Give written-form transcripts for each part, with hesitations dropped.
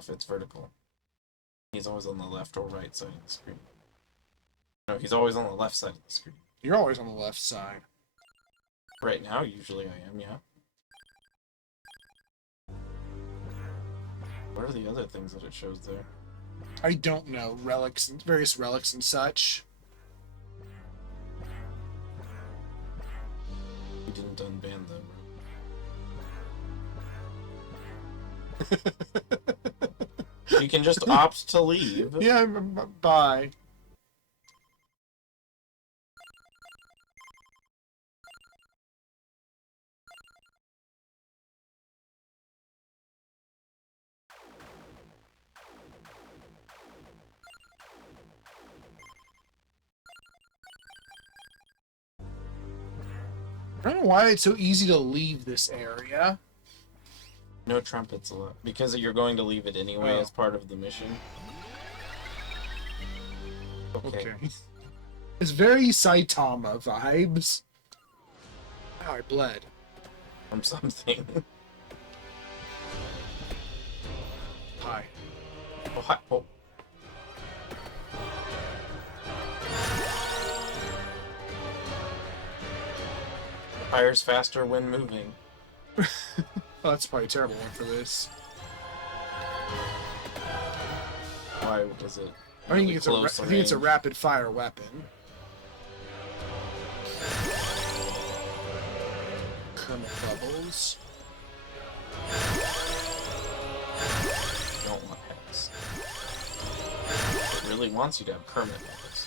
off. It's vertical. He's always on the left or right side of the screen. No, he's always on the left side of the screen. You're always on the left side. Right now, usually I am, yeah. What are the other things that it shows there? I don't know. Relics, various relics and such. You didn't unban them. You can just opt to leave. Yeah, bye. I don't know why it's so easy to leave this area. No trumpets allowed. Because you're going to leave it anyway as part of the mission. Okay. It's very Saitama vibes. Ow, I bled. From something. Hi. Oh, hi. Oh. Fires faster when moving. Oh, that's probably a terrible one for this. Why was it? I think it's a rapid fire weapon. Kermit bubbles. Don't want hex. It really wants you to have Kermit bubbles.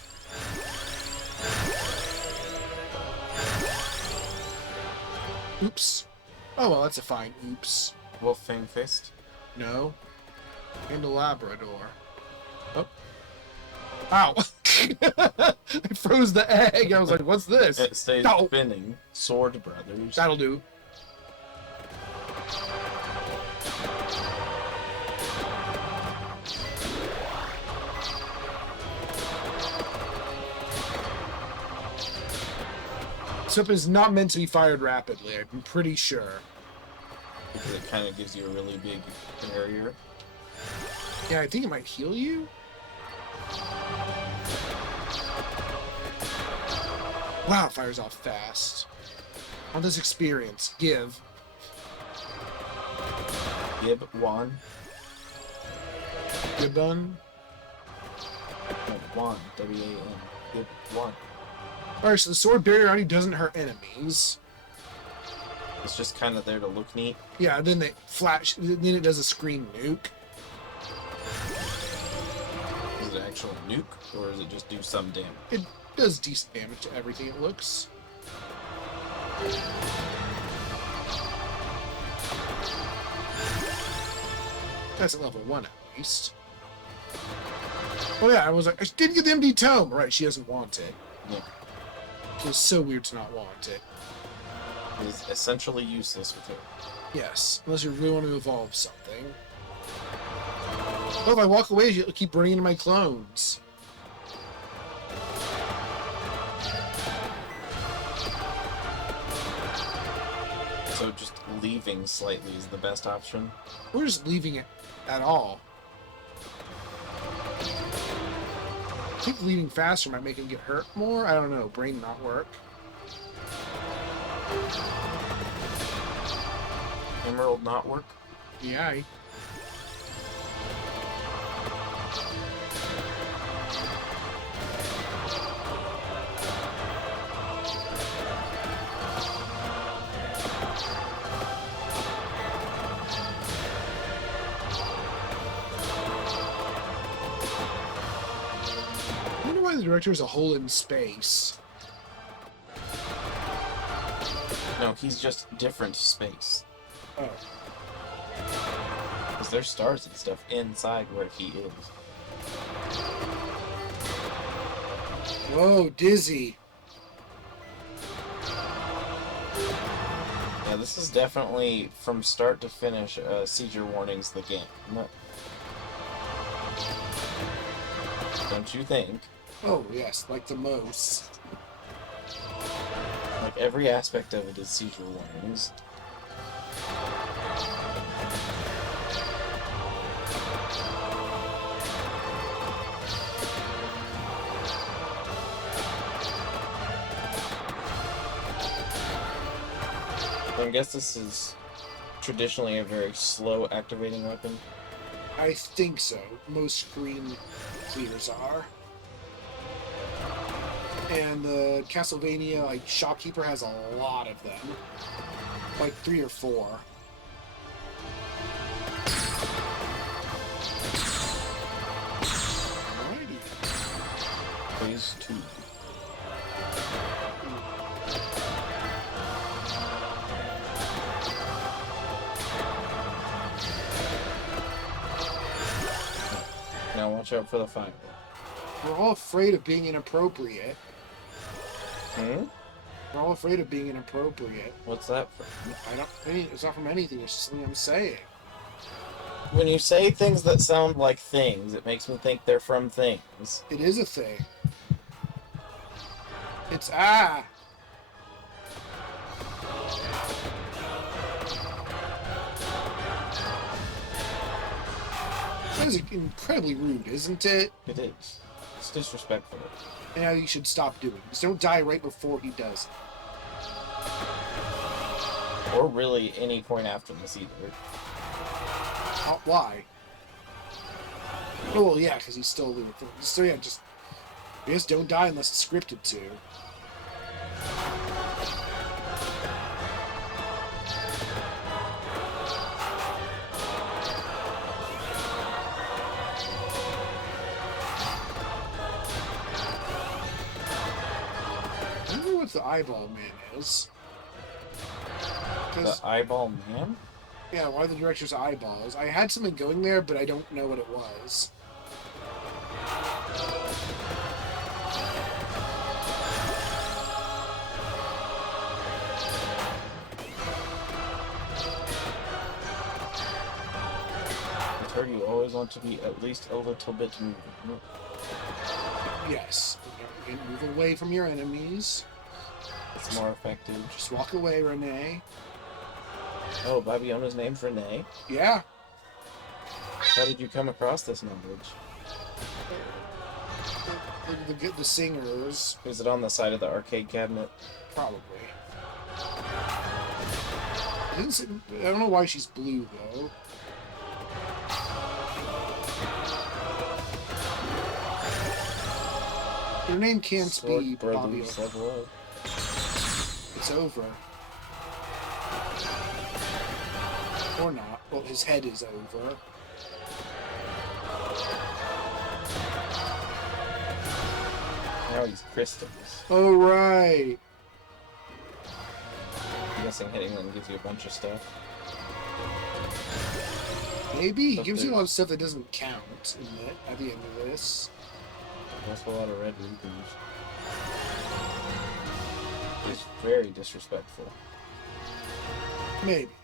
Oops. Oh well, that's a fine oops. Wolf-Fang Fist? No. And a Labrador. Oh. Ow! I froze the egg. I was like, what's this? It stays spinning. Sword Brothers. That'll do. This weapon is not meant to be fired rapidly, I'm pretty sure. Because it kind of gives you a really big barrier. Yeah, I think it might heal you. Wow, it fires off fast. On this experience, give. Gib Wan. Gibbon. No, Wan. W-A-N. Gib Wan. Alright, so the sword barrier already doesn't hurt enemies. It's just kind of there to look neat. Yeah, then they flash. Then it does a screen nuke. Is it actual nuke, or does it just do some damage? It does decent damage to everything it looks. That's at level 1 at least. Oh yeah, I was like, I didn't get the MD tome! Right, she doesn't want it. Yeah. It was so weird to not want it. It is essentially useless with her. Yes, unless you really want to evolve something. Oh, if I walk away, you'll keep running into my clones. So just leaving slightly is the best option? We're just leaving it at all. I think leaving faster might make him get hurt more. I don't know. Brain not work. Emerald not work? Yeah. I wonder why the director is a hole in space. No, he's just different space. Oh. Because there's stars and stuff inside where he is. Whoa, dizzy. Yeah, this is definitely, from start to finish, seizure warnings the game. Don't you think? Oh, yes, like the most. Like, every aspect of it is seizure warnings. So I guess this is traditionally a very slow activating weapon. I think so. Most screen clears are. And the Castlevania, like, Shopkeeper has a lot of them. Like 3 or 4. Alrighty. Phase 2. Now watch out for the fire. We're all afraid of being inappropriate. Hmm? We're all afraid of being inappropriate. What's that from? It's not from anything, it's just something I'm saying. When you say things that sound like things, it makes me think they're from things. It is a thing. It's ah! That is incredibly rude, isn't it? It is. It's disrespectful. And now you should stop doing it. Just don't die right before he does. Or really any point after this either. Why? Oh, well, yeah, because he's still living. So yeah, just don't die unless it's scripted to. I wonder what the eyeball man is. The eyeball man? Yeah, why the director's eyeballs? I had something going there, but I don't know what it was. I've heard you always want to be at least a little bit moving. Yes. And move away from your enemies. It's more effective. Just walk away, Renee. Oh, Babiona's name's Renee? Yeah. How did you come across this knowledge? The singers. Is it on the side of the arcade cabinet? Probably. I don't know why she's blue, though. Her name can't be Bobby. It's over. Or not. Well, his head is over. Now he's crystals. Oh, right. I'm guessing hitting them gives you a bunch of stuff. Maybe. He gives you a lot of stuff that doesn't count in it at the end of this. Also a lot of red rubies. It's very disrespectful. Maybe.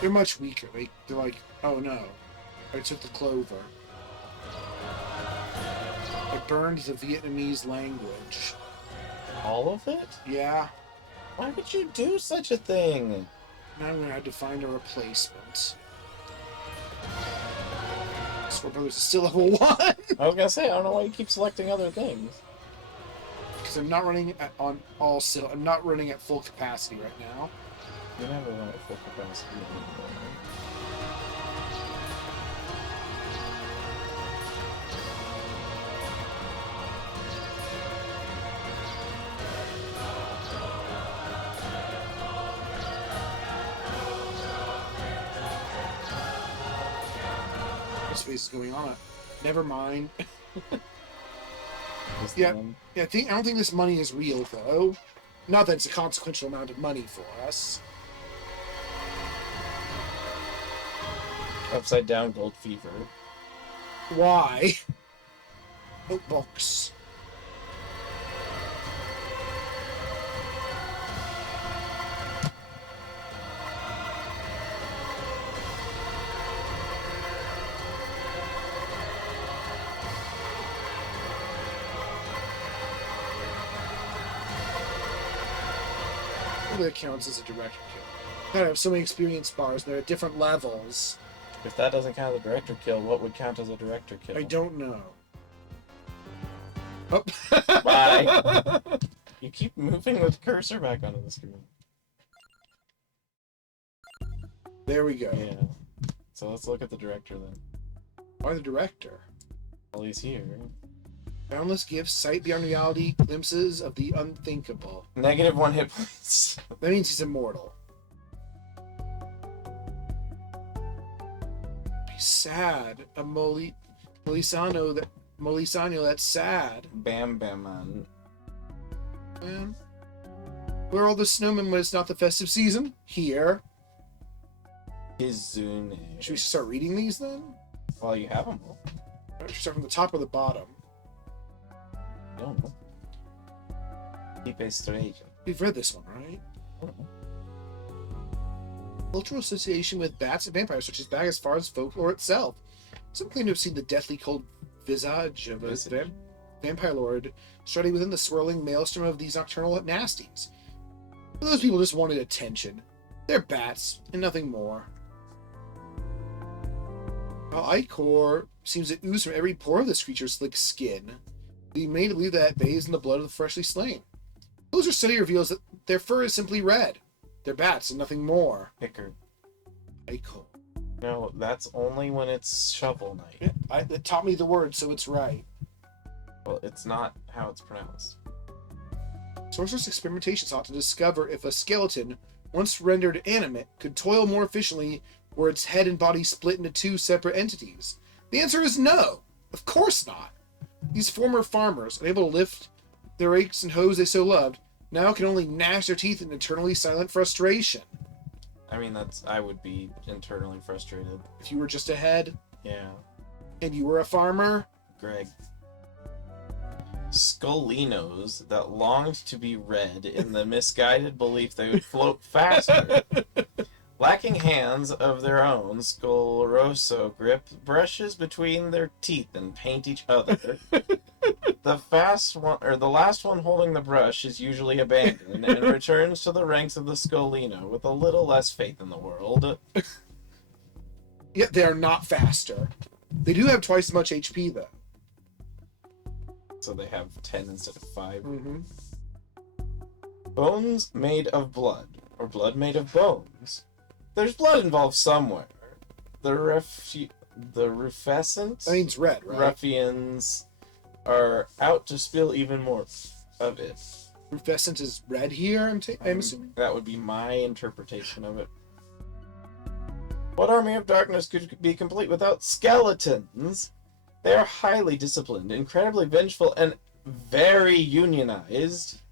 They're much weaker. They're like, oh no. I took the clover. It burned the Vietnamese language. All of it? Yeah. Why would you do such a thing? Now I'm gonna have to find a replacement. Sword Brothers is still level 1! I was gonna say, I don't know why you keep selecting other things. Because I'm not running I'm not running at full capacity right now. You never run at full capacity anymore. What space is going on? Never mind. This Yeah. one. Yeah, I don't think this money is real though. Not that it's a consequential amount of money for us. Upside down gold fever. Why? Notebooks. That counts as a director kill. I have so many experience bars, they're at different levels. If that doesn't count as a director kill, what would count as a director kill? I don't know. Oh. Bye. You keep moving the cursor back onto the screen. There we go. Yeah. So let's look at the director then. Why the director? Well, he's here. Boundless gifts, sight beyond reality, glimpses of the unthinkable. -1 hit points. That means he's immortal. He's sad. A Molisano, that's sad. Bam Bam Man. Man. Where are all the snowmen when it's not the festive season? Here. Kizune. Should we start reading these then? Well, you have them all. Should we start from the top or the bottom? I don't know. Bestiary. We've read this one, right? Cultural association with bats and vampires stretches back as far as folklore itself. Some claim to have seen the deathly cold visage of a vampire lord strutting within the swirling maelstrom of these nocturnal nasties. But those people just wanted attention. They're bats, and nothing more. While ichor seems to ooze from every pore of this creature's slick skin, we made to believe that it bathes in the blood of the freshly slain. Closer study reveals that their fur is simply red. They're bats and nothing more. Picker. Ichor. No, that's only when it's shovel night. Yeah, it taught me the word, so it's right. Well, it's not how it's pronounced. Sorcerous experimentation sought to discover if a skeleton, once rendered animate, could toil more efficiently were its head and body split into two separate entities. The answer is no. Of course not. These former farmers, unable to lift their rakes and hoes they so loved, now can only gnash their teeth in eternally silent frustration. I mean, I would be internally frustrated. If you were just a head, Yeah. and you were a farmer, Greg. Scullinos that longed to be red in the misguided belief they would float faster. Lacking hands of their own, Scoloroso grip brushes between their teeth and paint each other. The last one holding the brush is usually abandoned and returns to the ranks of the Scollino with a little less faith in the world. yet they are not faster. They do have twice as much HP, though. So they have 10 instead of 5. Mm-hmm. Bones made of blood, or blood made of bones. There's blood involved somewhere. The Rufescent That means red, right? ruffians are out to spill even more of it. Rufescent is red here, I'm assuming? That would be my interpretation of it. What army of darkness could be complete without skeletons? They are highly disciplined, incredibly vengeful, and very unionized.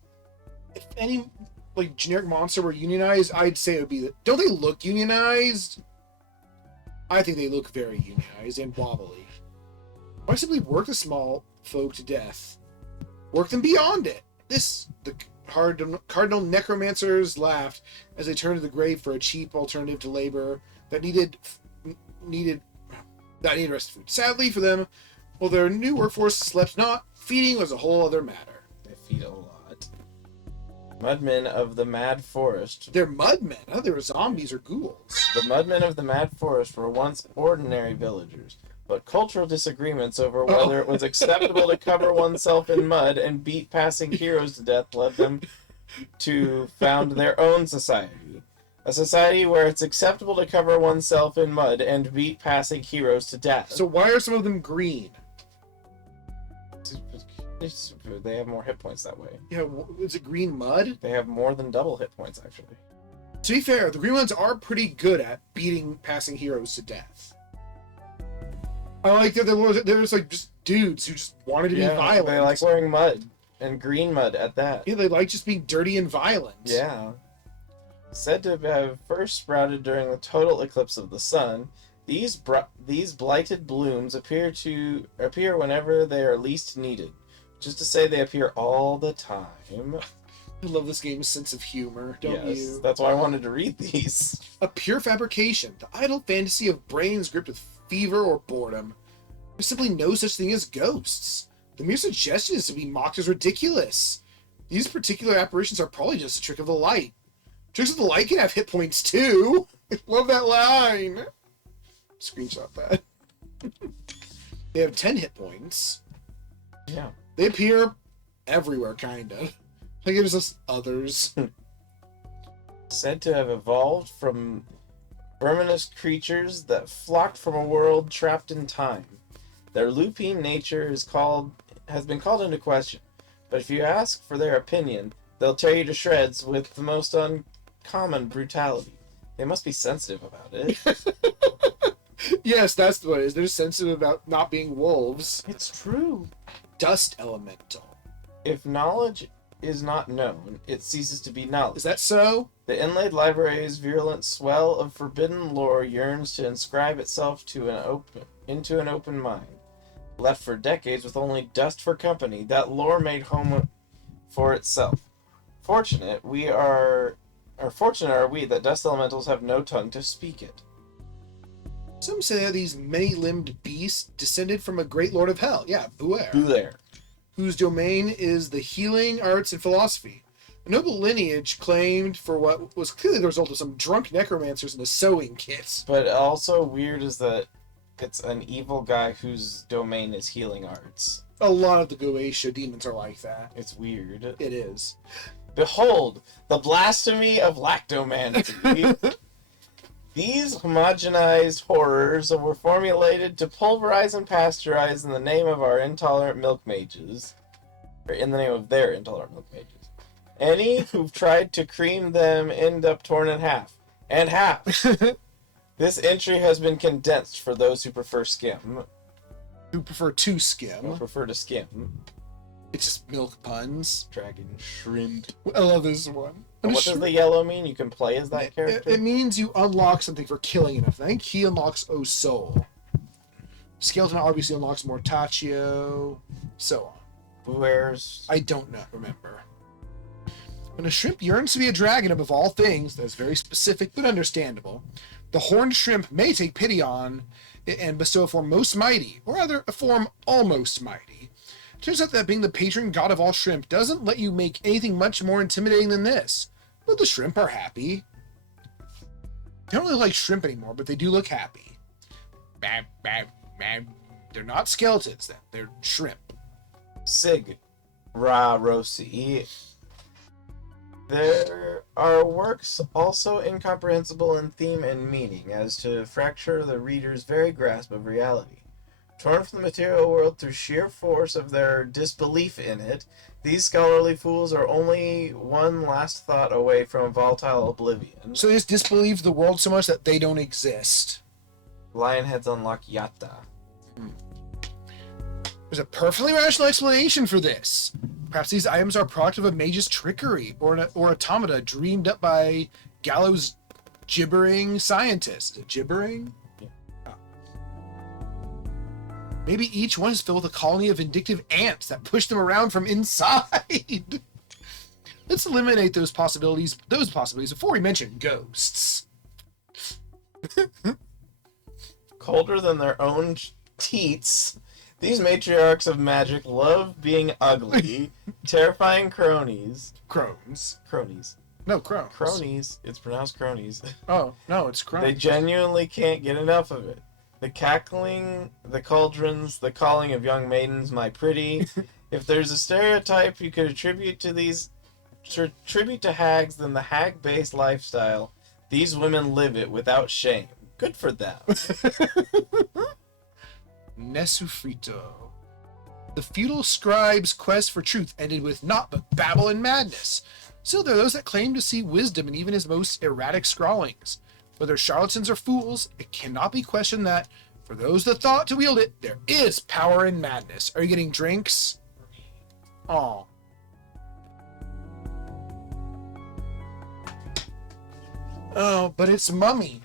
If any, like, generic monster were unionized, I'd say it would be that. Don't they look unionized? I think they look very unionized and wobbly. Why simply work the small folk to death? Work them beyond it. The Cardinal Necromancers laughed as they turned to the grave for a cheap alternative to labor that needed rest food. Sadly for them, while their new workforce slept not, feeding was a whole other matter. They feed a lot. Mudmen of the Mad Forest. They're mudmen, huh? They were zombies or ghouls. The Mudmen of the Mad Forest were once ordinary villagers, but cultural disagreements over whether it was acceptable to cover oneself in mud and beat passing heroes to death led them to found their own society. A society where it's acceptable to cover oneself in mud and beat passing heroes to death. So why are some of them green? They have more hit points that way. Yeah, is it green mud? They have more than double hit points, actually. To be fair, the green ones are pretty good at beating passing heroes to death. I like that they're just like just dudes who just wanted to be violent. They like wearing mud, and green mud at that. Yeah, they like just being dirty and violent. Yeah. Said to have first sprouted during the total eclipse of the sun, these blighted blooms appear whenever they are least needed. Just to say they appear all the time. I love this game's sense of humor, don't you? That's why I wanted to read these. A pure fabrication, the idle fantasy of brains gripped with fever or boredom. There's simply no such thing as ghosts. The mere suggestion is to be mocked as ridiculous. These particular apparitions are probably just a trick of the light. Tricks of the light can have hit points too. I love that line. Screenshot that. They have 10 hit points. Yeah. They appear everywhere, kind of. Like it's just others. Said to have evolved from verminous creatures that flocked from a world trapped in time. Their lupine nature has been called into question, but if you ask for their opinion, they'll tear you to shreds with the most uncommon brutality. They must be sensitive about it. Yes, that's what it is. They're sensitive about not being wolves. It's true. Dust elemental. If knowledge is not known, it ceases to be knowledge. Is that so? The inlaid library's virulent swell of forbidden lore yearns to inscribe itself into an open mind. Left for decades with only dust for company, that lore made home for itself. Fortunate are we that dust elementals have no tongue to speak it. Some say that these many-limbed beasts descended from a great lord of hell. Yeah, Bulair. Whose domain is the healing arts and philosophy. A noble lineage claimed for what was clearly the result of some drunk necromancers in a sewing kit. But also weird is that it's an evil guy whose domain is healing arts. A lot of the Goetia demons are like that. It's weird. It is. Behold, the blasphemy of lactomancy. These homogenized horrors were formulated to pulverize and pasteurize in the name of our intolerant milk mages. Or in the name of their intolerant milk mages. Any who've tried to cream them end up torn in half. And half! This entry has been condensed for those who prefer skim. Who prefer to skim. Who prefer to skim. It's just milk puns. Dragon shrimp. I love this one. And what does the yellow mean? You can play as that character? It means you unlock something for killing enough. I think he unlocks O Soul. Skeleton obviously unlocks Mortaccio. So on. Where's... I don't know. Remember. When a shrimp yearns to be a dragon above all things, that's very specific but understandable, the horned shrimp may take pity on and bestow a form most mighty, or rather, a form almost mighty. Turns out that being the patron god of all shrimp doesn't let you make anything much more intimidating than this. But the shrimp are happy. They don't really like shrimp anymore, but they do look happy. Bab, bab, bab. They're not skeletons, then. They're shrimp. Sig. Ra Rossi. There are works also incomprehensible in theme and meaning, as to fracture the reader's very grasp of reality. Torn from the material world through sheer force of their disbelief in it, these scholarly fools are only one last thought away from a volatile oblivion. So they just disbelieve the world so much that they don't exist. Lionheads unlock Yatta. There's a perfectly rational explanation for this. Perhaps these items are a product of a mage's trickery, or automata dreamed up by Gallows' gibbering scientist. Is it gibbering? Yeah. Oh. Maybe each one is filled with a colony of vindictive ants that push them around from inside. Let's eliminate those possibilities before we mention ghosts. Colder than their own teats, these matriarchs of magic love being ugly, terrifying cronies. Crones. Cronies. No, crones. Cronies. It's pronounced cronies. Oh, no, it's crones. They genuinely can't get enough of it. The cackling, the cauldrons, the calling of young maidens, my pretty. If there's a stereotype you could attribute to hags, then the hag-based lifestyle. These women live it without shame. Good for them. Nesufrito. The feudal scribe's quest for truth ended with naught but babble and madness. Still, there are those that claim to see wisdom in even his most erratic scrawlings. Whether charlatans or fools, it cannot be questioned that, for those that thought to wield it, there is power in madness. Are you getting drinks? Aw. Oh, but it's Mummy.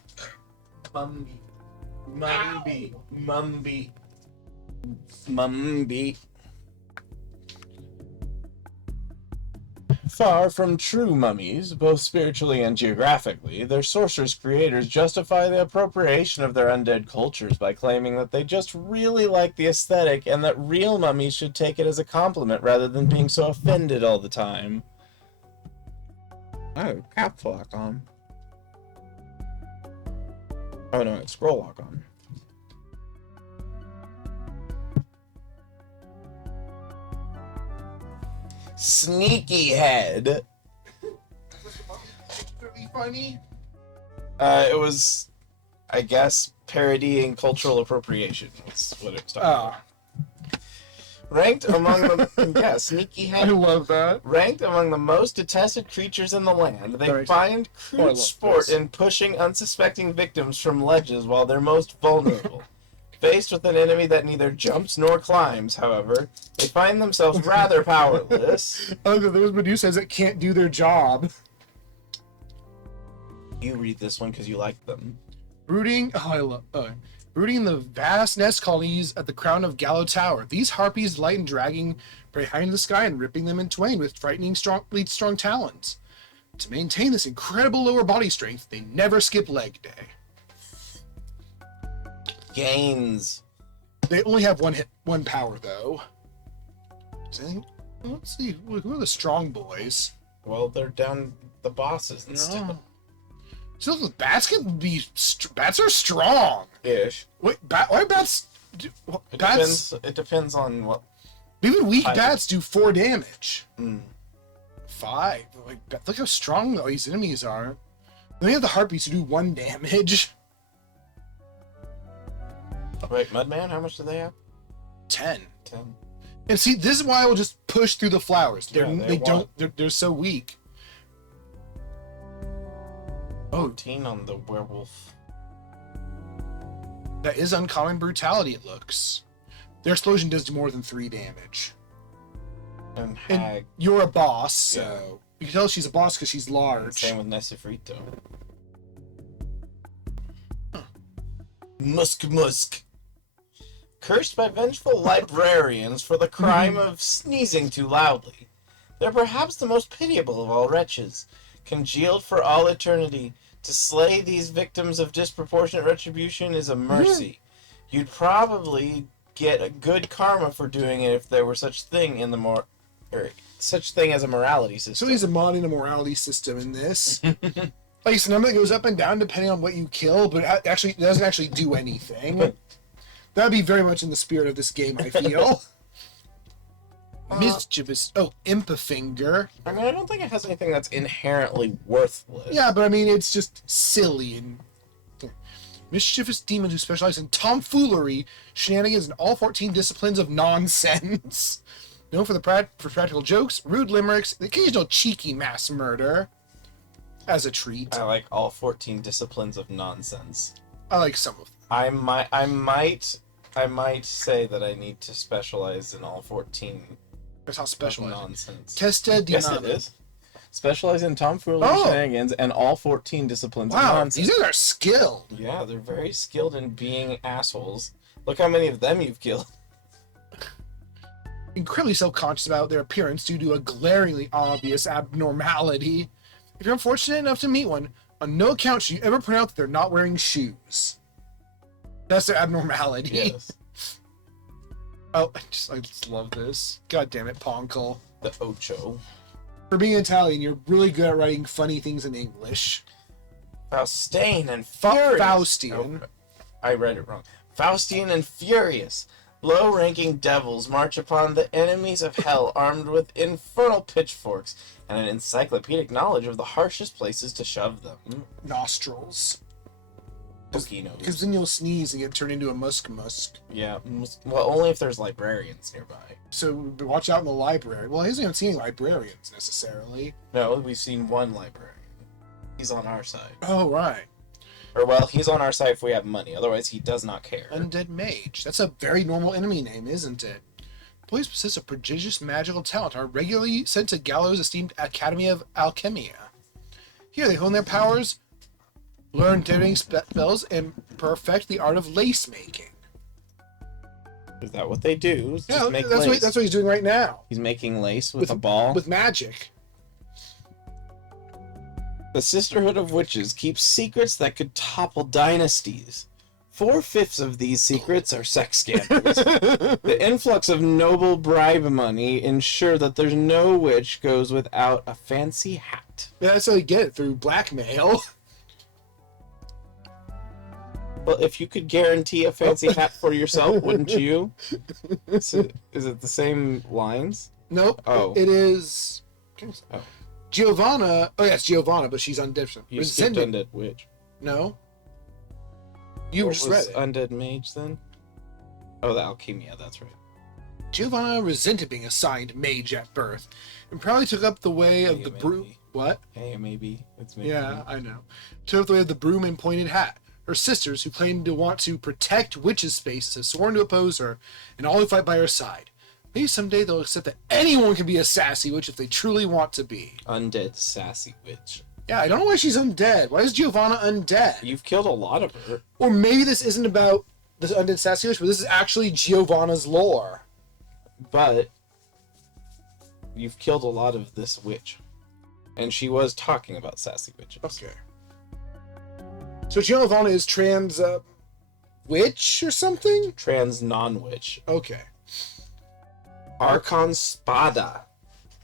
Mumby. Mumby. Mumby. Mumby. Far from true mummies, both spiritually and geographically, their sorceress creators justify the appropriation of their undead cultures by claiming that they just really like the aesthetic and that real mummies should take it as a compliment rather than being so offended all the time. Oh, caps lock on. Oh no, it's scroll lock on. Sneaky head. Really funny. It was I guess parodying cultural appropriation was what it was talking about. Ranked among the yeah, sneaky I head. love that. Ranked among the most detested creatures in the land, they Sorry. find Oh, I crude love sport this. in pushing unsuspecting victims from ledges while they're most vulnerable. Faced with an enemy that neither jumps nor climbs, however, they find themselves rather powerless. Oh, there's Medusas that can't do their job. You read this one because you like them. Brooding in the vast nest colonies at the crown of Gallo Tower. These harpies delight in dragging prey high into the sky and ripping them in twain with strong talons. To maintain this incredible lower body strength, they never skip leg day. Gains. They only have one power though. Let's see, who are the strong boys? Well, they're down the bosses and stuff. No. So the bats bats are strong. Ish. Wait, why bats? It depends on what. Even weak Type. bats do 4 damage. Mm. 5. Like, look how strong though these enemies are. Then you have the harpies who do 1 damage. Wait, Mudman, how much do they have? 10. 10. And see, this is why I will just push through the flowers. Yeah, They're so weak. Oh, 14 on the werewolf. that is uncommon brutality. It looks. Their explosion does more than 3 damage. And And Hag. you're a boss, so Yeah. you can tell she's a boss because she's large. Same with Nesifrito. Musk. Cursed by vengeful librarians for the crime of sneezing too loudly. They're perhaps the most pitiable of all wretches, congealed for all eternity. To slay these victims of disproportionate retribution is a mercy. You'd probably get a good karma for doing it if there were such thing as a morality system. So he's a mod in a morality system in this. Like it's a number that goes up and down depending on what you kill, but it doesn't actually do anything. That'd be very much in the spirit of this game, I feel. Mischievous. Oh, Impafinger. I mean, I don't think it has anything that's inherently worthless. Yeah, but I mean, it's just silly and mischievous demons who specialize in tomfoolery, shenanigans, and all 14 disciplines of nonsense. Known for for practical jokes, rude limericks, the occasional cheeky mass murder. As a treat. I like all 14 disciplines of nonsense. I like some of them. I might say that I need to specialize in all 14 That's how special of it is. nonsense. Testa di Yes, Nano. it is. Specialize in tomfoolery, Oh! shenanigans, and all 14 disciplines of Wow, nonsense. these guys are skilled. Yeah, they're very skilled in being assholes. Look how many of them you've killed. Incredibly self-conscious about their appearance due to a glaringly obvious abnormality. If you're unfortunate enough to meet one, on no account should you ever point out that they're not wearing shoes. That's their abnormality. Yes. Oh, I just love this. God damn it, Ponkel. The Ocho. For being Italian, you're really good at writing funny things in English. Faustian and Furious. Faustian. Oh, I read it wrong. Faustian and Furious. Low-ranking devils march upon the enemies of hell armed with infernal pitchforks and an encyclopedic knowledge of the harshest places to shove them. Nostrils. Pokey nose. Because then you'll sneeze and get turned into a musk. Yeah, well, only if there's librarians nearby. So watch out in the library. Well, he hasn't even seen any librarians necessarily. No, we've seen one librarian. He's on our side. Oh, right. Or, well, he's on our side if we have money. Otherwise, he does not care. Undead Mage. That's a very normal enemy name, isn't it? Boys possess a prodigious magical talent, are regularly sent to Gallo's esteemed Academy of Alchemia. Here they hone their powers, learn daring spells, and perfect the art of lace making. Is that what they do? Is Yeah, just make that's lace? what he's doing right now. He's making lace with a ball? With magic. The Sisterhood of Witches keeps secrets that could topple dynasties. 4/5 of these secrets are sex scandals. The influx of noble bribe money ensure that there's no witch goes without a fancy hat. Yeah, that's how you get it, through blackmail. Well, if you could guarantee a fancy hat for yourself, wouldn't you? Is it the same lines? Nope. Oh. It is... Oh. Giovanna... Oh, yeah, it's Giovanna, but she's undifferent. You skipped Rescinded. Undead Witch. No. You What just was read it. Undead Mage then? Oh, the Alchemia, that's right. Giovanna resented being assigned mage at birth, and probably took up the way of Hey, the broom. maybe. What? Hey, maybe. It's maybe. Yeah, I know. Took up the way of the broom and pointed hat. Her sisters, who claimed to want to protect witches' spaces, have sworn to oppose her and always fight by her side. Maybe someday they'll accept that anyone can be a sassy witch if they truly want to be. Undead Sassy Witch. Yeah, I don't know why she's undead. Why is Giovanna undead? You've killed a lot of her. Or maybe this isn't about this undead sassy witch, but this is actually Giovanna's lore. But you've killed a lot of this witch. And she was talking about sassy witches. Okay. So Giovanna is trans witch or something? Trans non-witch. Okay. Archon Spada.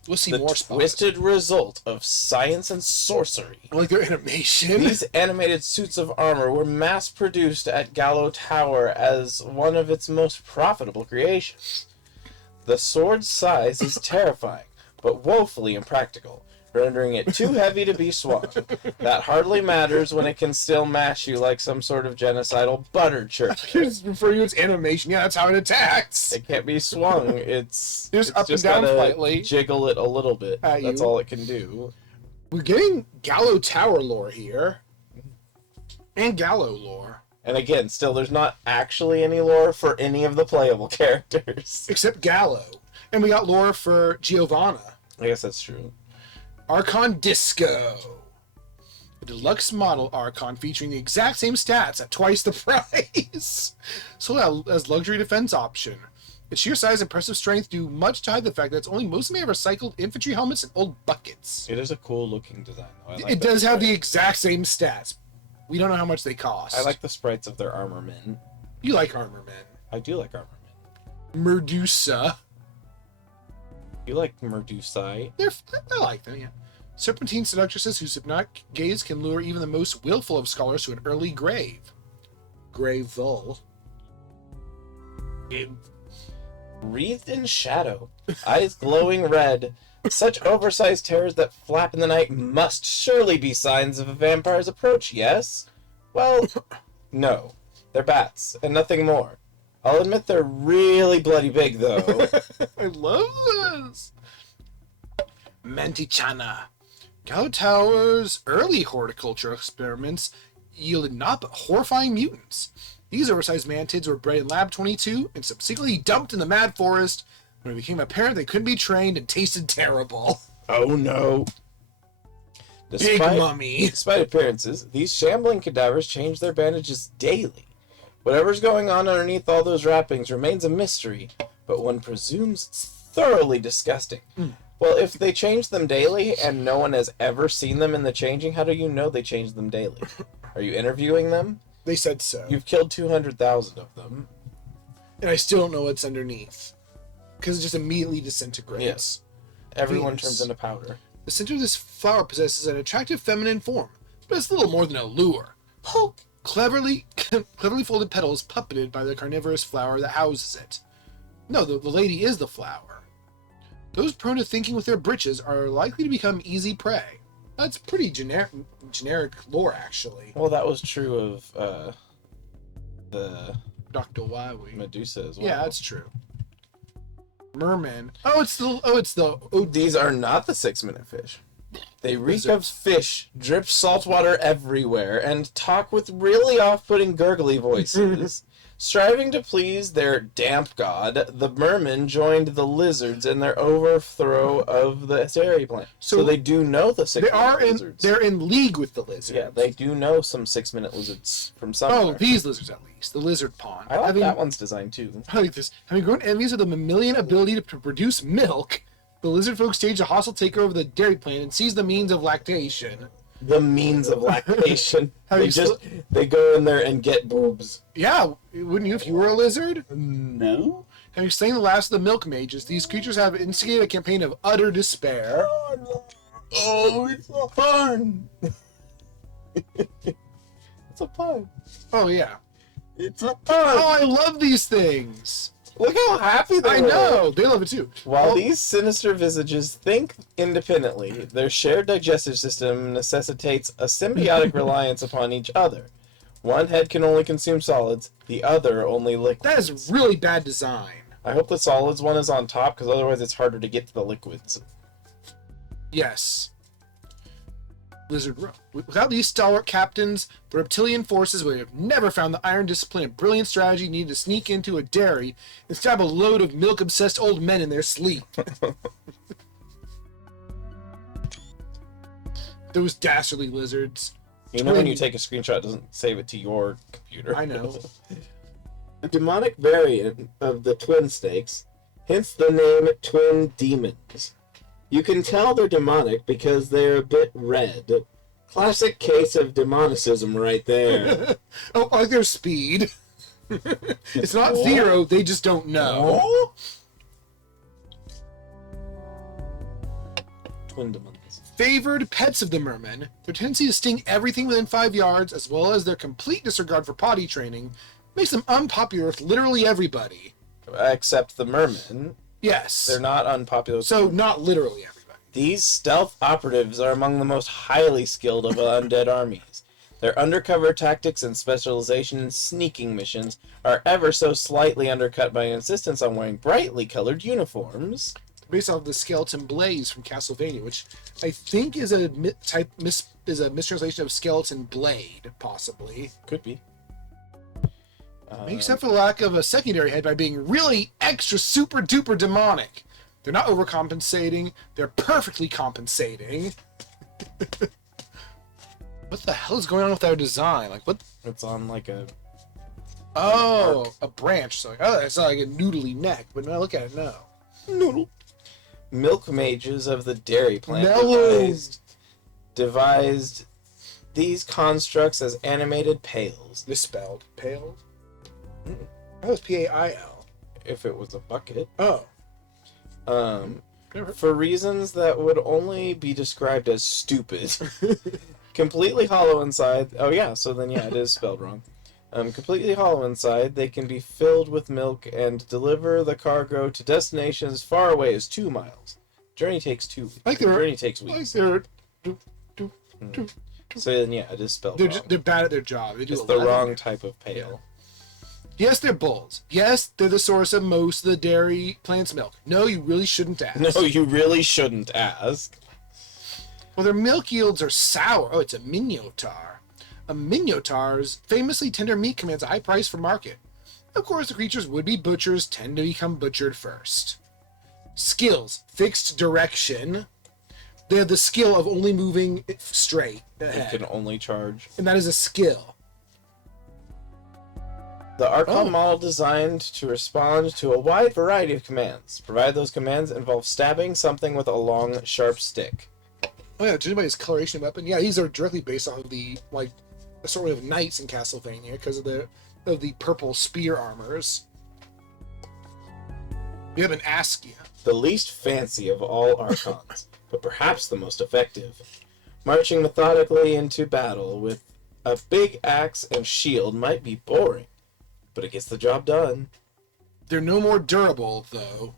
We'll see The more spots. twisted result of science and sorcery. I like their animation. These animated suits of armor were mass-produced at Gallo Tower as one of its most profitable creations. The sword's size is terrifying, but woefully impractical, rendering it too heavy to be swung. That hardly matters when it can still mash you like some sort of genocidal butter church. Just refer you its animation. Yeah, that's how it attacks. It can't be swung. It's Just up and just down gotta slightly. jiggle it a little bit. At That's you. all it can do. We're getting Gallo Tower lore here. And Gallo lore. And again, still, there's not actually any lore for any of the playable characters. Except Gallo. And we got lore for Giovanna. I guess that's true. Archon Disco. A deluxe model Archon featuring the exact same stats at twice the price. So as luxury defense option. Its sheer size and impressive strength do much to hide the fact that it's only mostly made of recycled infantry helmets and old buckets. It is a cool looking design, though. I like It that does have the sprite. exact same stats. We don't know how much they cost. I like the sprites of their armor men. You like armor men. I do like armor men. Medusa. You like Medusae. I like them, yeah. Serpentine seductresses whose hypnotic gaze can lure even the most willful of scholars to an early grave. Gravel. Wreathed in shadow, eyes glowing red. Such oversized terrors that flap in the night must surely be signs of a vampire's approach, yes? Well, no. They're bats, and nothing more. I'll admit they're really bloody big, though. I love this. Mantichana. Gallo Tower's early horticulture experiments yielded not but horrifying mutants. These oversized mantids were bred in Lab 22 and subsequently dumped in the Mad Forest when it became apparent they couldn't be trained and tasted terrible. Oh no. Big mummy. Despite appearances, these shambling cadavers change their bandages daily. Whatever's going on underneath all those wrappings remains a mystery, but one presumes it's thoroughly disgusting. Well, if they change them daily and no one has ever seen them in the changing, how do you know they change them daily? Are you interviewing them? They said so. You've killed 200,000 of them. And I still don't know what's underneath. Because it just immediately disintegrates. Yes. Everyone Venus. turns into powder. The center of this flower possesses an attractive feminine form, but it's little more than a lure. Cleverly folded petals puppeted by the carnivorous flower that houses it. No, the lady is the flower. Those prone to thinking with their britches are likely to become easy prey. That's pretty generic lore, actually. Well, that was true of the Dr. Wiwi. Medusa as well. Yeah, that's true. Merman. It's These are not the 6-minute fish. They reek of Lizards. fish, drip salt water everywhere, and talk with really off-putting gurgly voices. Striving to please their damp god, the mermen joined the lizards in their overthrow of the Bestiary plant. So they do know the 6-minute lizards. they're in league with the lizards. Yeah, they do know some 6-minute lizards from somewhere. Oh, these lizards at least. The lizard pond. I like that one's design too. I like this. Having grown envious of the mammalian ability to produce milk, the lizard folk stage a hostile takeover of the dairy plant and seize the means of lactation. The means of lactation. How they you just they go in there and get boobs. Yeah, wouldn't you if you were a lizard? No. Having slain the last of the milk mages, these creatures have instigated a campaign of utter despair. Oh, it's a pun. It's a pun. Oh yeah. It's a pun. Oh, I love these things. Look how happy they I were. know. They love it too. While Well, these sinister visages think independently, their shared digestive system necessitates a symbiotic reliance upon each other. One head can only consume solids, the other only liquids. That is really bad design. I hope the solids one is on top, because otherwise it's harder to get to the liquids. Yes. Lizard Row. Without these stalwart captains, the reptilian forces would have never found the iron discipline and brilliant strategy needed to sneak into a dairy and stab a load of milk-obsessed old men in their sleep. Those dastardly lizards. You know when you take a screenshot, it doesn't save it to your computer. I know. A demonic variant of the twin snakes, hence the name twin demons. You can tell they're demonic because they're a bit red. Classic case of demonicism right there. Oh, I like their speed. It's not zero, they just don't know. Oh? Twin demons. Favored pets of the mermen, their tendency to sting everything within 5 yards, as well as their complete disregard for potty training, makes them unpopular with literally everybody. Except the mermen. Yes. They're not unpopular. So, not literally everybody. These stealth operatives are among the most highly skilled of undead armies. Their undercover tactics and specialization in sneaking missions are ever so slightly undercut by an insistence on wearing brightly colored uniforms. Based off the skeleton blaze from Castlevania, which I think is a mistranslation of skeleton blade, possibly. Could be. Except for the lack of a secondary head by being really extra super duper demonic. They're not overcompensating, they're perfectly compensating. What the hell is going on with their design? Like, what? It's on like a... Oh, a branch. So, oh, it's not like a noodly neck, but when I look at it, no. Noodle. Milk mages of the dairy plant Mellow. devised these constructs as animated pails. Misspelled. Pale? That was P-A-I-L. If it was a bucket. Oh. For reasons that would only be described as stupid. Completely hollow inside. Oh yeah, so then yeah, it is spelled wrong. Completely hollow inside, they can be filled with milk and deliver the cargo to destinations as far away as 2 miles. Journey takes 2 weeks. Journey takes weeks. Like So then yeah, it is spelled wrong. they're bad at their job. They do It's a the lot wrong type of pail. Yes, they're bulls. Yes, they're the source of most of the dairy plant's milk. No, you really shouldn't ask. No, you really shouldn't ask. Well, their milk yields are sour. Oh, it's a minotaur. A minotaur's famously tender meat commands a high price for market. Of course, the creatures would-be butchers tend to become butchered first. Skills. Fixed direction. They have the skill of only moving straight ahead. It can only charge. And that is a skill. The Archon model designed to respond to a wide variety of commands, provided those commands involve stabbing something with a long, sharp stick. Oh yeah, judging by his coloration of weapon, yeah, these are directly based off of the assortment of knights in Castlevania because of the purple spear armors. We have an Askia. The least fancy of all Archons, but perhaps the most effective. Marching methodically into battle with a big axe and shield might be boring, but it gets the job done. They're no more durable, though.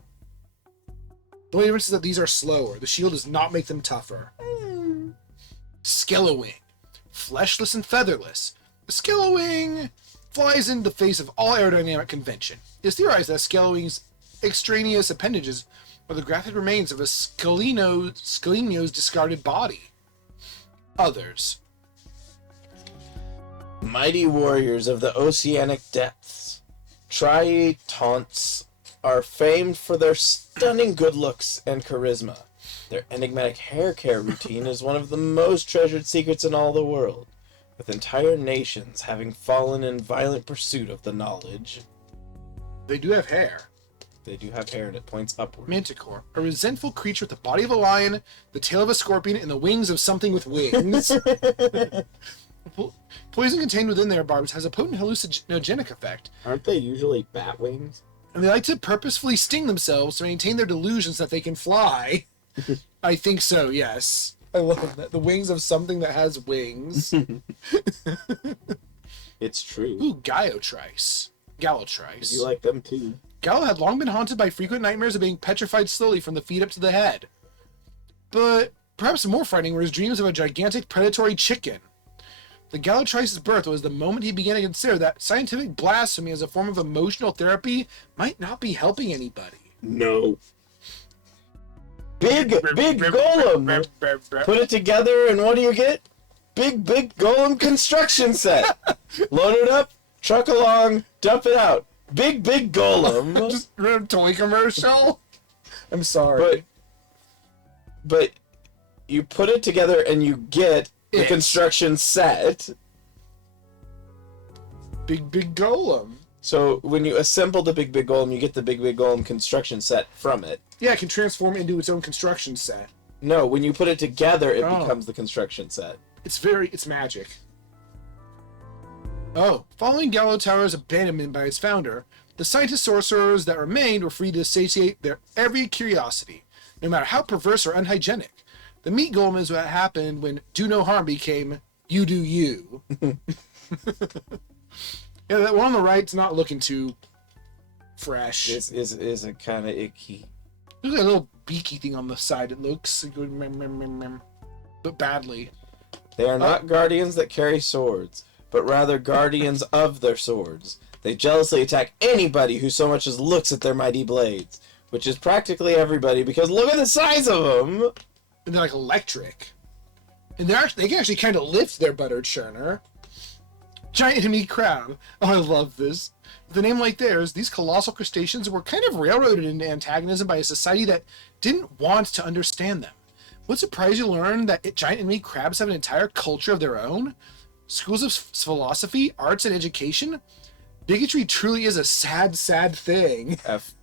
The only difference is that these are slower. The shield does not make them tougher. Skellowing. Fleshless and featherless. The Skellowing flies in the face of all aerodynamic convention. It is theorized that Skellowing's extraneous appendages are the grafted remains of a Scaligno's discarded body. Others. Mighty warriors of the oceanic depths, Tritonts are famed for their stunning good looks and charisma. Their enigmatic hair care routine is one of the most treasured secrets in all the world, with entire nations having fallen in violent pursuit of the knowledge. They do have hair. They do have hair and it points upward. Manticore, a resentful creature with the body of a lion, the tail of a scorpion, and the wings of something with wings. Poison contained within their barbs has a potent hallucinogenic effect. Aren't they usually bat wings? And they like to purposefully sting themselves to maintain their delusions that they can fly. I think so, yes. I love that. The wings of something that has wings. It's true. Ooh, Gallotrice. Gallotrice. You like them too. Gallo had long been haunted by frequent nightmares of being petrified slowly from the feet up to the head. But perhaps more frightening were his dreams of a gigantic predatory chicken. The Gallotrice's birth was the moment he began to consider that scientific blasphemy as a form of emotional therapy might not be helping anybody. No. Big golem. Put it together, and what do you get? Big golem construction set. Load it up, truck along, dump it out. Big golem. Just a toy commercial? I'm sorry. But you put it together and you get the construction set. Big golem. So when you assemble the big golem, you get the big golem construction set from it. Yeah, it can transform into its own construction set. No, when you put it together, it becomes the construction set. It's magic. Oh, following Gallo Tower's abandonment by its founder, the scientist sorcerers that remained were free to satiate their every curiosity, no matter how perverse or unhygienic. The meat golem is what happened when do no harm became you do you. Yeah, that one on the right's not looking too fresh. This is a kind of icky. There's a little beaky thing on the side. It looks but badly. They are not guardians that carry swords, but rather guardians of their swords. They jealously attack anybody who so much as looks at their mighty blades, which is practically everybody, because look at the size of them! And they're like electric. And they can actually kind of lift their butter churner. Giant enemy crab. Oh, I love this. With a name like theirs, these colossal crustaceans were kind of railroaded into antagonism by a society that didn't want to understand them. What surprised you to learn that giant enemy crabs have an entire culture of their own? Schools of philosophy, arts, and education? Bigotry truly is a sad, sad thing. F.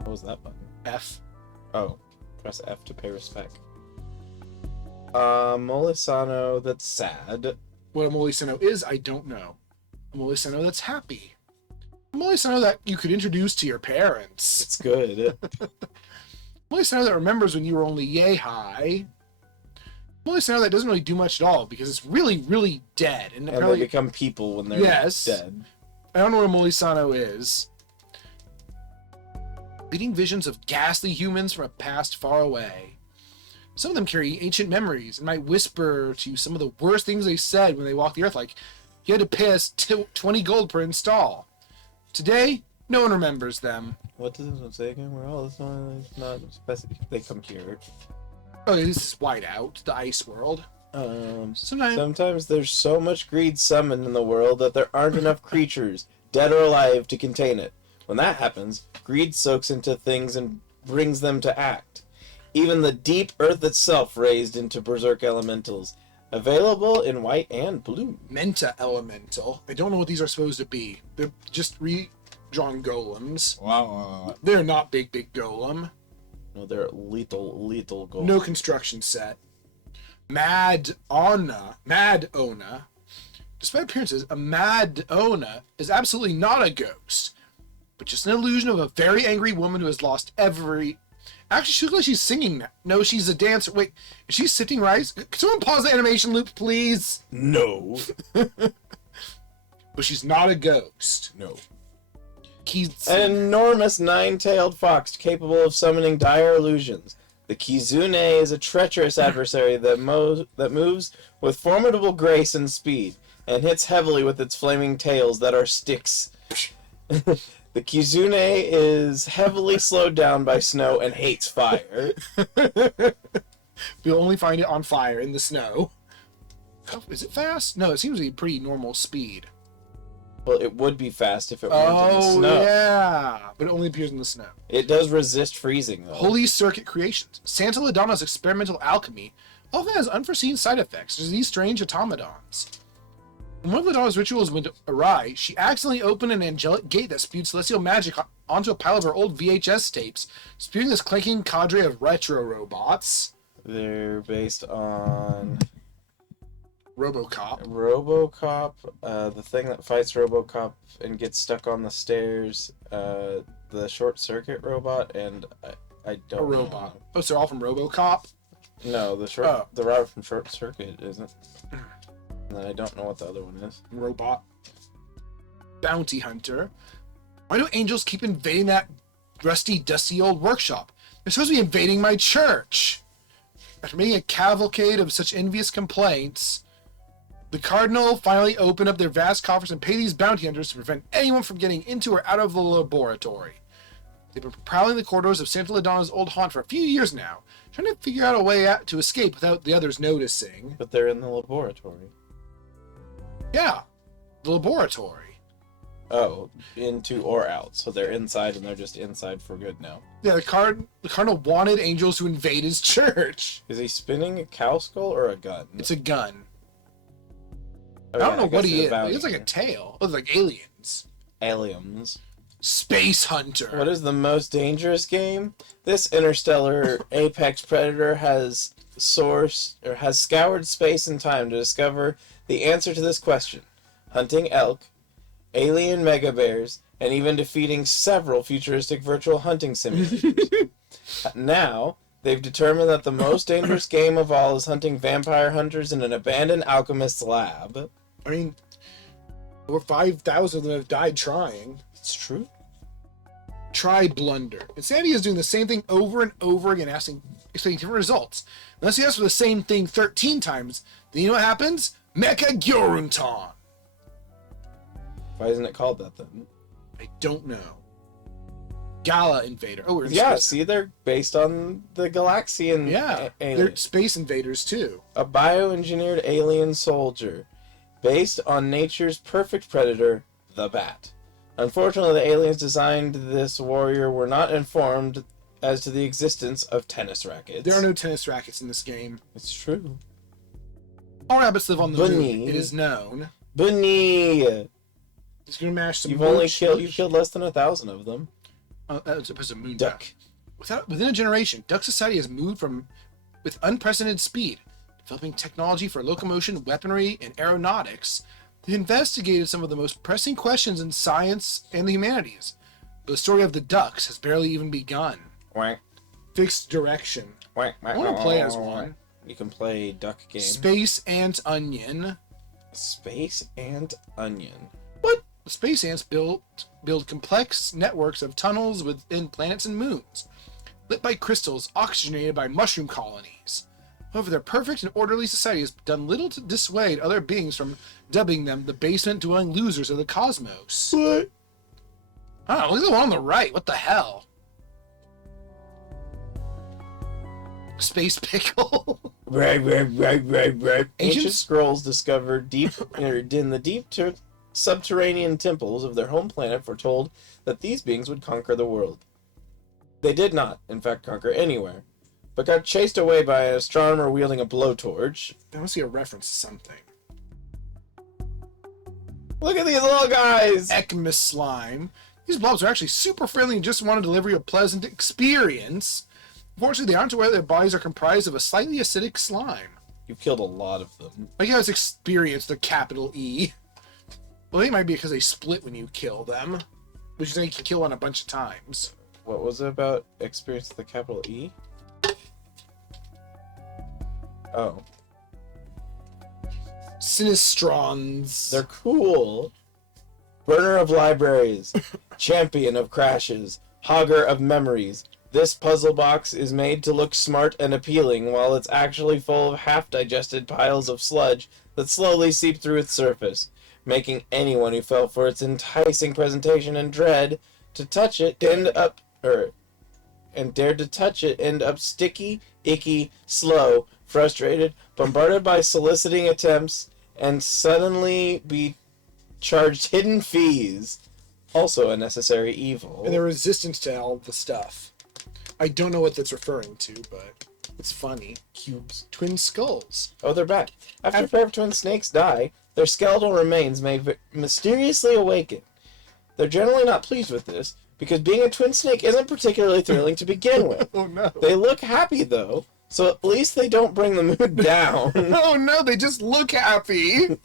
What was that button? F. Oh, press F to pay respect. Molisano that's sad. What a Molisano is, I don't know. A Molisano that's happy. A Molisano that you could introduce to your parents. It's good. Molisano that remembers when you were only yay high. Molisano that doesn't really do much at all because it's really, really dead. And they become people when they're dead. I don't know what a Molisano is. Leading visions of ghastly humans from a past far away. Some of them carry ancient memories and might whisper to you some of the worst things they said when they walked the earth, like, you had to pay us 20 gold per install. Today, no one remembers them. What does this one say again? We're all not specific. They come here. Oh, this is Whiteout, the ice world. Sometimes there's so much greed summoned in the world that there aren't enough creatures, dead or alive, to contain it. When that happens, greed soaks into things and brings them to act. Even the deep earth itself raised into berserk elementals. Available in white and blue. Menta elemental. I don't know what these are supposed to be. They're just redrawn golems. Wow. They're not big golem. No, they're lethal golems. No construction set. Mad Ona. Despite appearances, a Mad Ona is absolutely not a ghost, but just an illusion of a very angry woman who has lost every... Actually, she looks like she's singing now. No, she's a dancer. Wait, is she sitting right? Can someone pause the animation loop, please? No. But she's not a ghost. No. An enormous nine-tailed fox capable of summoning dire illusions. The Kizune is a treacherous adversary that moves with formidable grace and speed, and hits heavily with its flaming tails that are sticks. The Kizune is heavily slowed down by snow and hates fire. You'll only find it on fire in the snow. Oh, is it fast? No, it seems to be pretty normal speed. Well, it would be fast if it weren't in the snow. Oh, yeah. But it only appears in the snow. It does resist freezing, though. Holy Circuit Creations. Santa Ladonna's experimental alchemy often has unforeseen side effects to these strange automatons. When one of Ladonna's rituals went awry, she accidentally opened an angelic gate that spewed celestial magic onto a pile of her old VHS tapes, spewing this clanking cadre of retro robots. They're based on... RoboCop. The thing that fights RoboCop and gets stuck on the stairs, the short circuit robot, and I don't know. A robot. Oh, so they're all from RoboCop? No, the robot from Short Circuit isn't. And then I don't know what the other one is. Robot. Bounty Hunter. Why do angels keep invading that rusty, dusty old workshop? They're supposed to be invading my church. After making a cavalcade of such envious complaints, the Cardinal finally opened up their vast coffers and paid these bounty hunters to prevent anyone from getting into or out of the laboratory. They've been prowling the corridors of Santa Ladonna's old haunt for a few years now, trying to figure out a way out to escape without the others noticing. But they're in the laboratory. Yeah, the laboratory. Oh, into or out. So they're inside and they're just inside for good now. Yeah, the Cardinal wanted angels to invade his church. Is he spinning a cow skull or a gun? It's a gun. Oh, I don't know what he is. about He looks like a tail. Looks like aliens. aliens. Space Hunter. What is the most dangerous game? This interstellar apex predator has scoured space and time to discover the answer to this question. Hunting elk, alien mega bears, and even defeating several futuristic virtual hunting simulators. Now, they've determined that the most dangerous game of all is hunting vampire hunters in an abandoned alchemist's lab. I mean, over 5,000 of them have died trying. It's true. Try blunder. Insanity is doing the same thing over and over again, expecting different results. Unless you ask for the same thing 13 times, then you know what happens? Mecha Gyurunton. Why isn't it called that then? I don't know. Gala Invader. Oh, we're in Yeah, space. see, they're based on the Galaxian Yeah, they're alien. space invaders too. A bioengineered alien soldier, based on nature's perfect predator, the bat. Unfortunately, the aliens designed this warrior were not informed as to the existence of tennis rackets. There are no tennis rackets in this game. It's true. All rabbits live on the Bunny. moon. It is known. Bunny! He's gonna mash some. You've killed less than 1,000 of them. As opposed to moon Duck. Within a generation, duck society has moved with unprecedented speed, developing technology for locomotion, weaponry, and aeronautics. They investigated some of the most pressing questions in science and the humanities. But the story of the ducks has barely even begun. Whack, Fixed direction. whack, whack, I want to play as whack. one. You can play Duck Game. Space Ant Onion. Space and Onion. The space ants build complex networks of tunnels within planets and moons, lit by crystals oxygenated by mushroom colonies. However, their perfect and orderly society has done little to dissuade other beings from dubbing them the basement-dwelling losers of the cosmos. What? Oh, look at the one on the right. What the hell? Space Pickle. Ancient Ancient- scrolls discovered deep in the subterranean temples of their home planet foretold that these beings would conquer the world. They did not, in fact, conquer anywhere, but got chased away by an astronomer wielding a blowtorch. That must be a reference to something. Look at these little guys! Ekmus Slime. These blobs are actually super friendly and just want to deliver you a pleasant experience. Unfortunately, they aren't aware that their bodies are comprised of a slightly acidic slime. You've killed a lot of them. Like how it's experienced the capital E. Well, they might be because they split when you kill them, which is you can kill one a bunch of times. What was it about experience with the capital E? Oh. Sinistrons. They're cool. Burner of libraries, champion of crashes, hogger of memories. This puzzle box is made to look smart and appealing while it's actually full of half-digested piles of sludge that slowly seep through its surface, making anyone who fell for its enticing presentation and dread to touch it end up sticky, icky, slow, frustrated, bombarded by soliciting attempts, and suddenly be charged hidden fees. Also a necessary evil. And they're resistant to all the stuff. I don't know what that's referring to, but it's funny. Cubes. Twin skulls. Oh, they're back. After a pair of twin snakes die, their skeletal remains may mysteriously awaken. They're generally not pleased with this, because being a twin snake isn't particularly thrilling to begin with. Oh no. They look happy, though, so at least they don't bring the mood down. Oh no, they just look happy.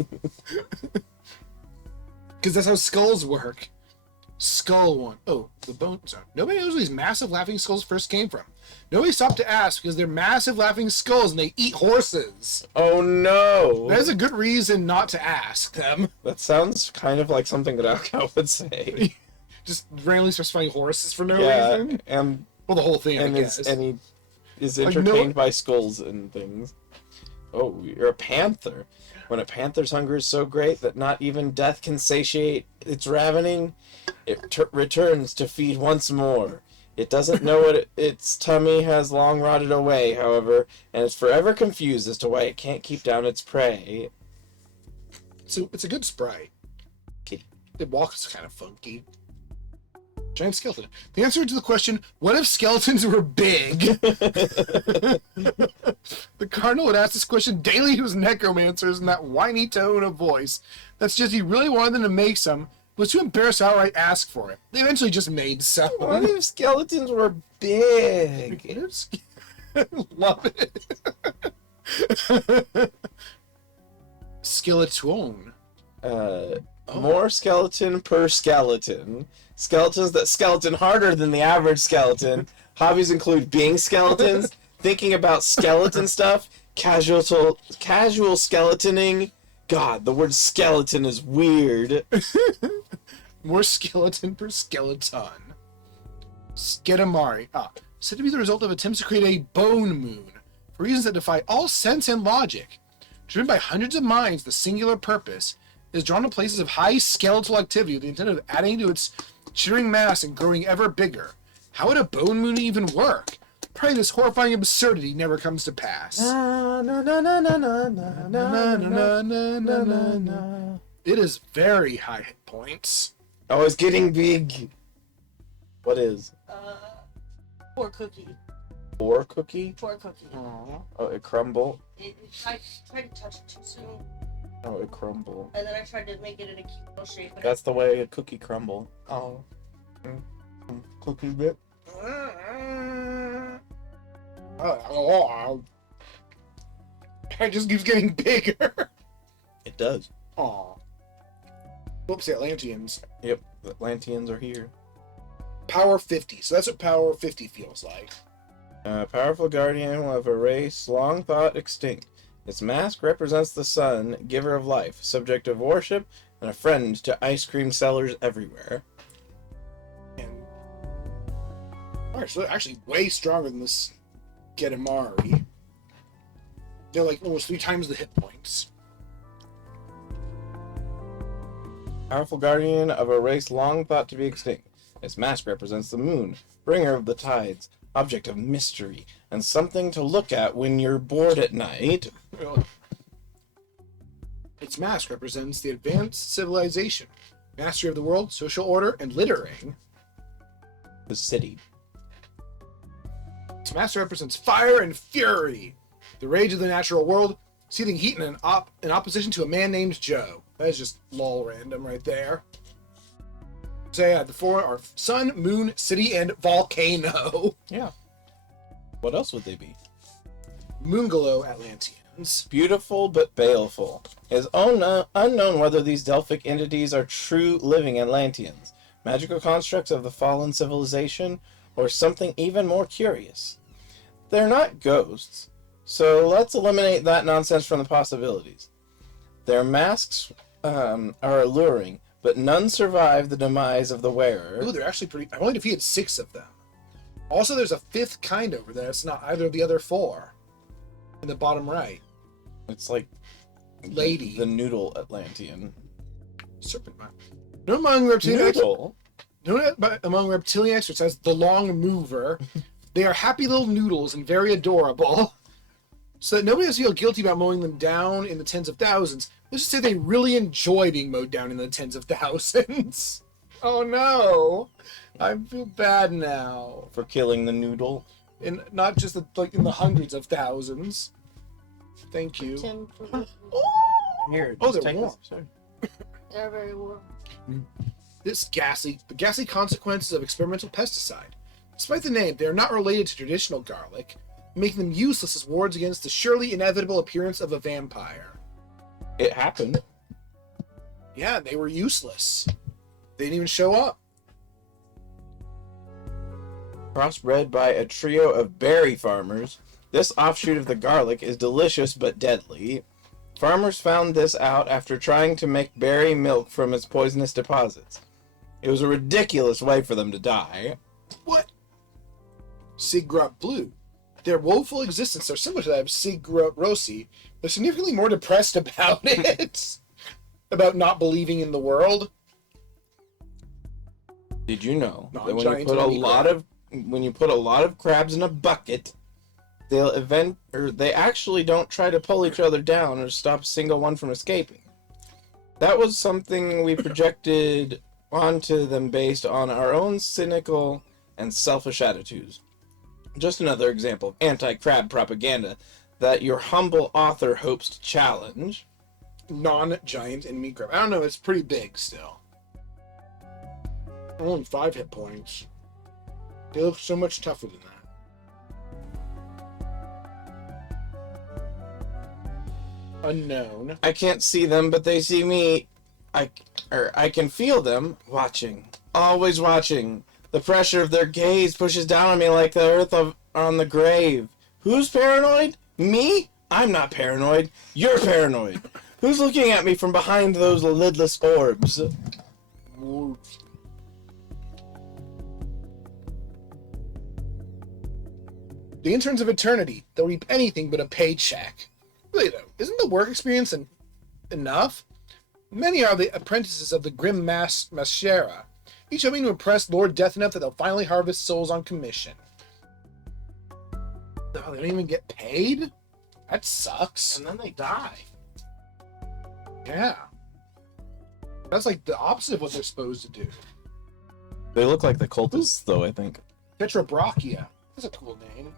Because that's how skulls work. Skull one. Oh, the bone. Sorry. Nobody knows where these massive laughing skulls first came from. Nobody stopped to ask because they're massive laughing skulls and they eat horses. Oh no! There's a good reason not to ask them. That sounds kind of like something that Alcow would say. Just randomly specifying horses for no Yeah, reason. and Well, the whole thing, I guess. he is Like, entertained by skulls and things. Oh, you're a panther. When a panther's hunger is so great that not even death can satiate its ravening, it returns to feed once more. It doesn't know what its tummy has long rotted away, however, and is forever confused as to why it can't keep down its prey. So it's a good sprite. Kitty. It walks kind of funky. Giant skeleton. The answer to the question, what if skeletons were big? The Cardinal would ask this question daily to his necromancers in that whiny tone of voice. That's just he really wanted them to make some, but was too embarrassed to outright ask for it. They eventually just made some. What if skeletons were big? Love it. Skeleton. More skeleton per skeleton. Skeletons that skeleton harder than the average skeleton. Hobbies include being skeletons, thinking about skeleton stuff, casual skeletoning. God, the word skeleton is weird. More skeleton per skeleton. Skedamari. Said to be the result of attempts to create a bone moon for reasons that defy all sense and logic. Driven by hundreds of minds, the singular purpose is drawn to places of high skeletal activity with the intent of adding to its cheering mass and growing ever bigger. How would a bone moon even work? Probably this horrifying absurdity never comes to pass. It is very high hit points. Oh, it's getting big. What is? Poor cookie. Poor cookie? Poor cookie. Aww. Oh, it crumble. I tried to touch it too soon, Oh, it crumble. and then I tried to make it in a cute little shape. And That's the way a cookie crumble. Oh. Cookie bit. It just keeps getting bigger. It does. Aw. Whoops, the Atlanteans. Yep, the Atlanteans are here. Power 50. So that's what Power 50 feels like. Powerful guardian of a race long thought extinct. Its mask represents the sun, giver of life, subject of worship, and a friend to ice cream sellers everywhere. And alright, so they're actually way stronger than this Gedamari. They're like almost 3 times the hit points. Powerful guardian of a race long thought to be extinct. Its mask represents the moon, bringer of the tides, object of mystery, and something to look at when you're bored at night. Its mask represents the advanced civilization, mastery of the world, social order, and littering. The city. Its mask represents fire and fury, the rage of the natural world, seething heat in opposition to a man named Joe. That is just lol random right there. So yeah, the 4 are sun, moon, city, and volcano. Yeah. What else would they be? Moonglow Atlanteans. Beautiful but baleful. It is unknown whether these Delphic entities are true living Atlanteans, magical constructs of the fallen civilization, or something even more curious. They're not ghosts, so let's eliminate that nonsense from the possibilities. Their masks are alluring, but none survive the demise of the wearer. Ooh, they're actually pretty. I've only defeated 6 of them. Also, there's a 5th kind over there. It's not either of the other 4. In the bottom right. It's like Lady. the noodle Atlantean. Serpent man. Known among reptilian Noodle? among reptilian experts as the Long Mover, they are happy little noodles and very adorable. So that nobody has to feel guilty about mowing them down in the tens of thousands. Let's just say they really enjoy being mowed down in the tens of thousands. Oh no! I feel bad now. For killing the noodle. And not just like in the hundreds of thousands. Thank you. Tim, please. Here, Oh, just they're take warm. this. Sorry. They're very warm. The ghastly consequences of experimental pesticide. Despite the name, they are not related to traditional garlic, making them useless as wards against the surely inevitable appearance of a vampire. It happened. Yeah, they were useless. They didn't even show up. Crossbred by a trio of berry farmers, this offshoot of the garlic is delicious but deadly. Farmers found this out after trying to make berry milk from its poisonous deposits. It was a ridiculous way for them to die. What? Sigrut Blue. their woeful existence are similar to that of Sig Rossi, they're significantly more depressed about it. About not believing in the world. Did you know that Non-giant enemy crab. when you put a lot of crabs in a bucket, they actually don't try to pull each other down or stop a single one from escaping. That was something we projected onto them based on our own cynical and selfish attitudes. Just another example of anti-crab propaganda that your humble author hopes to challenge. Non-giant enemy crab. I don't know, it's pretty big still. Only 5 hit points. They look so much tougher than that. Unknown. I can't see them, but they see me. I can feel them watching, always watching. The pressure of their gaze pushes down on me like the earth on the grave. Who's paranoid? Me? I'm not paranoid. You're paranoid. Who's looking at me from behind those lidless orbs? The interns of eternity, they'll reap anything but a paycheck. Really though, isn't the work experience enough? Many are the apprentices of the grim Mascara, each hoping to impress Lord Death enough that they'll finally harvest souls on commission. Oh, they don't even get paid? That sucks. And then they die. Yeah. That's like the opposite of what they're supposed to do. They look like the cultists, though, I think. Tetrabrachia. That's a cool name.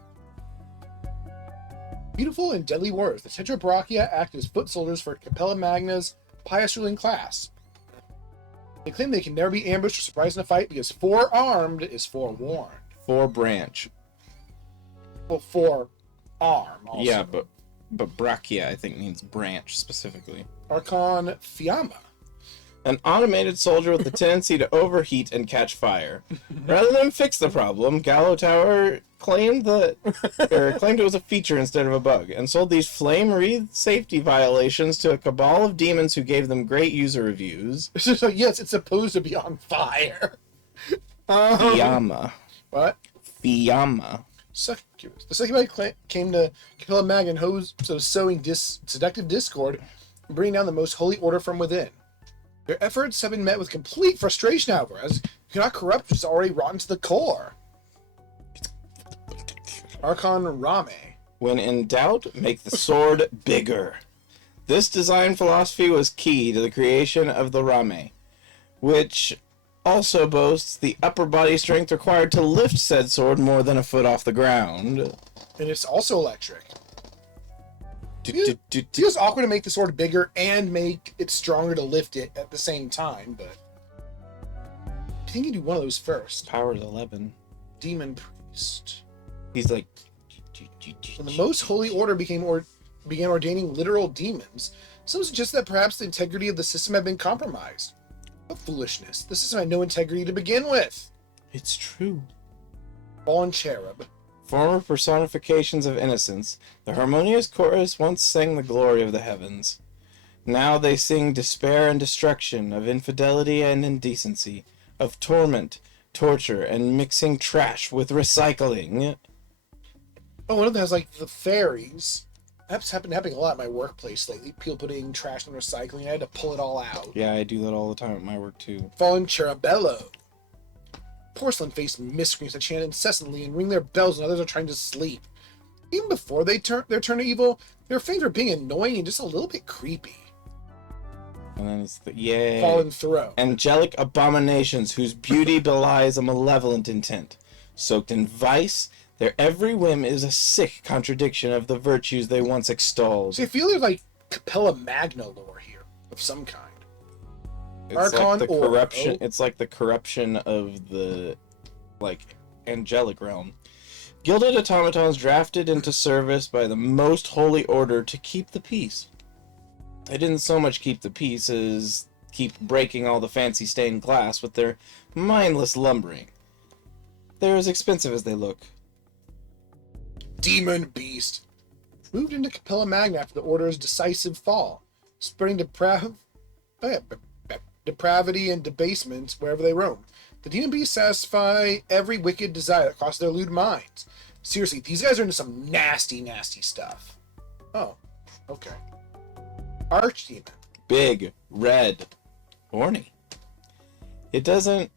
Beautiful and deadly warriors, the Tetrabrachia act as foot soldiers for Capella Magna's pious ruling class. They claim they can never be ambushed or surprised in a fight because forearmed is forewarned. Four branch. Well, forearm also. Yeah, but brachia, I think, means branch specifically. Archon Fiamma. An automated soldier with the tendency to overheat and catch fire. Rather than fix the problem, Gallo Tower claimed it was a feature instead of a bug, and sold these flame-wreathed safety violations to a cabal of demons who gave them great user reviews. So yes, it's supposed to be on fire. Fiamma. What? Fiamma. Succubus. The Succubi came to Capella Magna and sowing seductive discord and bringing down the most holy order from within. Their efforts have been met with complete frustration, however, as you cannot corrupt what is already rotten to the core. Archon Rame. When in doubt, make the sword bigger. This design philosophy was key to the creation of the Rame, which also boasts the upper body strength required to lift said sword more than a foot off the ground. And it's also electric. It feels awkward to make the sword bigger and make it stronger to lift it at the same time, but I think you do one of those first. Power is 11. Demon Priest. He's like... When the most holy order began ordaining literal demons, some suggest that perhaps the integrity of the system had been compromised. What foolishness. The system had no integrity to begin with. It's true. Fallen Cherub. Former personifications of innocence, the harmonious chorus once sang the glory of the heavens. Now they sing despair and destruction, of infidelity and indecency, of torment, torture, and mixing trash with recycling. Oh, one of them has like the fairies. That's happening a lot at my workplace lately. People putting trash in recycling. I had to pull it all out. Yeah, I do that all the time at my work too. Fallen Cherubello. Porcelain-faced miscreants that chant incessantly and ring their bells when others are trying to sleep. Even before their turn to evil, they're famed for being annoying and just a little bit creepy. And then it's the yay. Fallen Throw. Angelic abominations whose beauty belies a malevolent intent. Soaked in vice, their every whim is a sick contradiction of the virtues they once extolled. See, I feel there's like Capella Magna lore here of some kind. It's Archon like the Oro. corruption. It's like the corruption of the, angelic realm. Gilded automatons drafted into service by the most holy order to keep the peace. They didn't so much keep the peace as keep breaking all the fancy stained glass with their mindless lumbering. They're as expensive as they look. Demon Beast. Moved into Capella Magna after the Order's decisive fall, spreading depravity and debasement wherever they roam. The demon beasts satisfy every wicked desire that crosses their lewd minds. Seriously, these guys are into some nasty, nasty stuff. Oh, okay. Archdemon. Big, red, horny. It doesn't